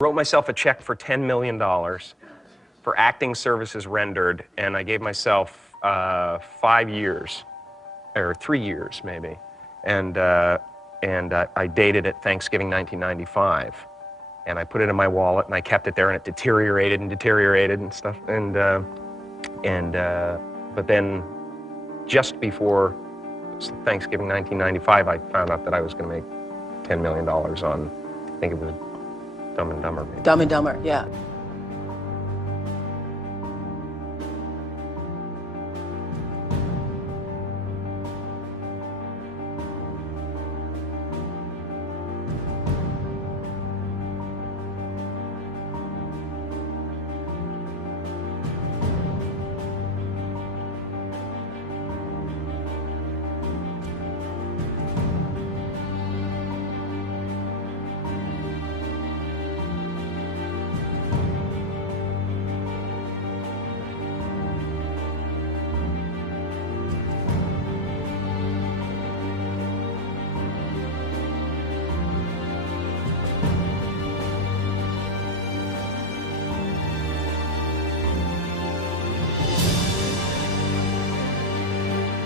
Wrote myself a check for $10 million for acting services rendered, and I gave myself 5 years, or 3 years maybe, and I dated it Thanksgiving 1995, and I put it in my wallet, and I kept it there, and it deteriorated and stuff, but then just before Thanksgiving 1995, I found out that I was going to make $10 million on, I think it was Dumb and Dumber. Maybe. Dumb and Dumber, yeah.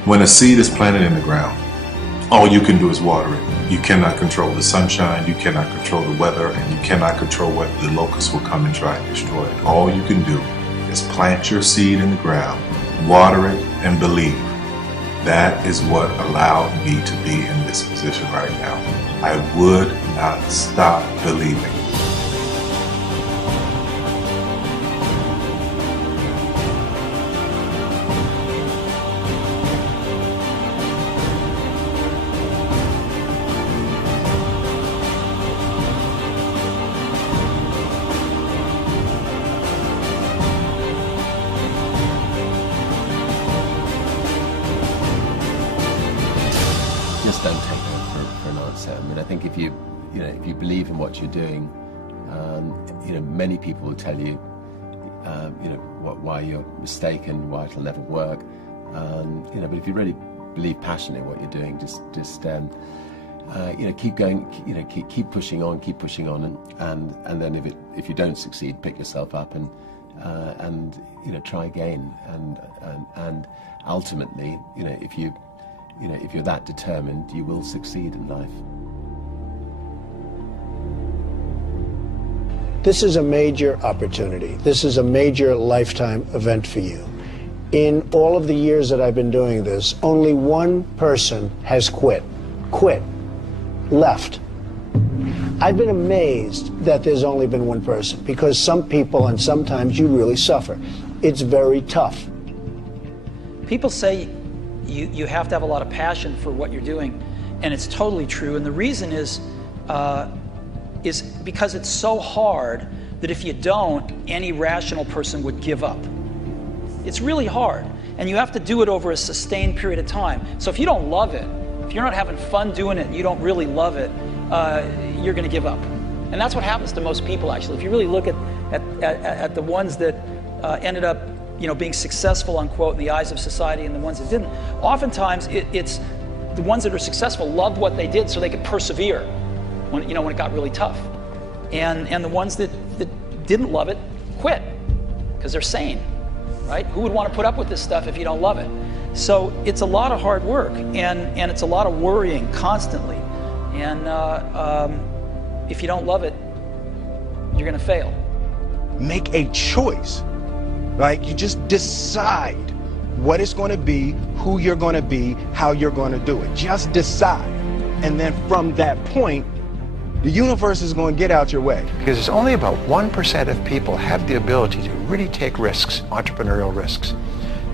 When a seed is planted in the ground, all you can do is water it. You cannot control the sunshine, you cannot control the weather, and you cannot control whether the locusts will come and try and destroy it. All you can do is plant your seed in the ground, water it, and believe. That is what allowed me to be in this position right now. I would not stop believing. Just don't take no for an answer. I mean, I think if you believe in what you're doing, many people will tell you, why you're mistaken, why it'll never work. But if you really believe passionately in what you're doing, just keep going, keep pushing on, and then if you don't succeed, pick yourself up and try again, and ultimately, if you're that determined, you will succeed in life. This is a major opportunity. This is a major lifetime event for you. In all of the years that I've been doing this, only one person has quit, left. I've been amazed that there's only been one person, because some people, and sometimes you really suffer. It's very tough. People say you have to have a lot of passion for what you're doing, and it's totally true. And the reason is because it's so hard that if you don't, any rational person would give up. It's really hard, and you have to do it over a sustained period of time. So if you don't love it, if you're not having fun doing it, and you don't really love it, you're going to give up. And that's what happens to most people, actually. If you really look at the ones that ended up being successful, unquote, in the eyes of society, and the ones that didn't, oftentimes it's the ones that are successful loved what they did so they could persevere when it got really tough. And the ones that didn't love it quit because they're sane, right? Who would want to put up with this stuff if you don't love it? So it's a lot of hard work, and it's a lot of worrying constantly. And if you don't love it, you're going to fail. Make a choice. Right? You just decide what it's going to be, who you're going to be, how you're going to do it. Just decide. And then from that point, the universe is going to get out your way. Because it's only about 1% of people have the ability to really take risks, entrepreneurial risks.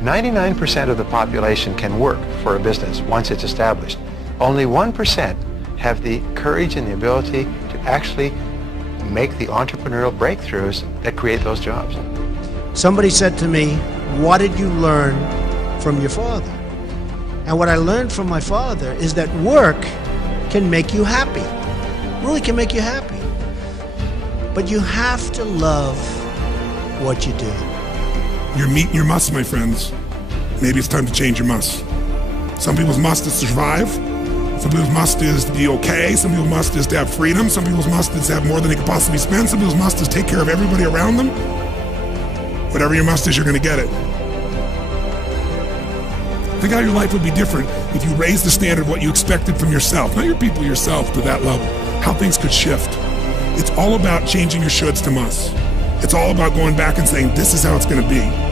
99% of the population can work for a business once it's established. Only 1% have the courage and the ability to actually make the entrepreneurial breakthroughs that create those jobs. Somebody said to me, what did you learn from your father? And what I learned from my father is that work can make you happy. Really can make you happy. But you have to love what you do. You're meeting your must, my friends. Maybe it's time to change your must. Some people's must is survive. Some people's must is to be okay. Some people's must is to have freedom. Some people's must is to have more than they could possibly spend. Some people's must is take care of everybody around them. Whatever your must is, you're going to get it. Think how your life would be different if you raised the standard of what you expected from yourself, not your people, yourself, to that level. How things could shift. It's all about changing your shoulds to musts. It's all about going back and saying, this is how it's going to be.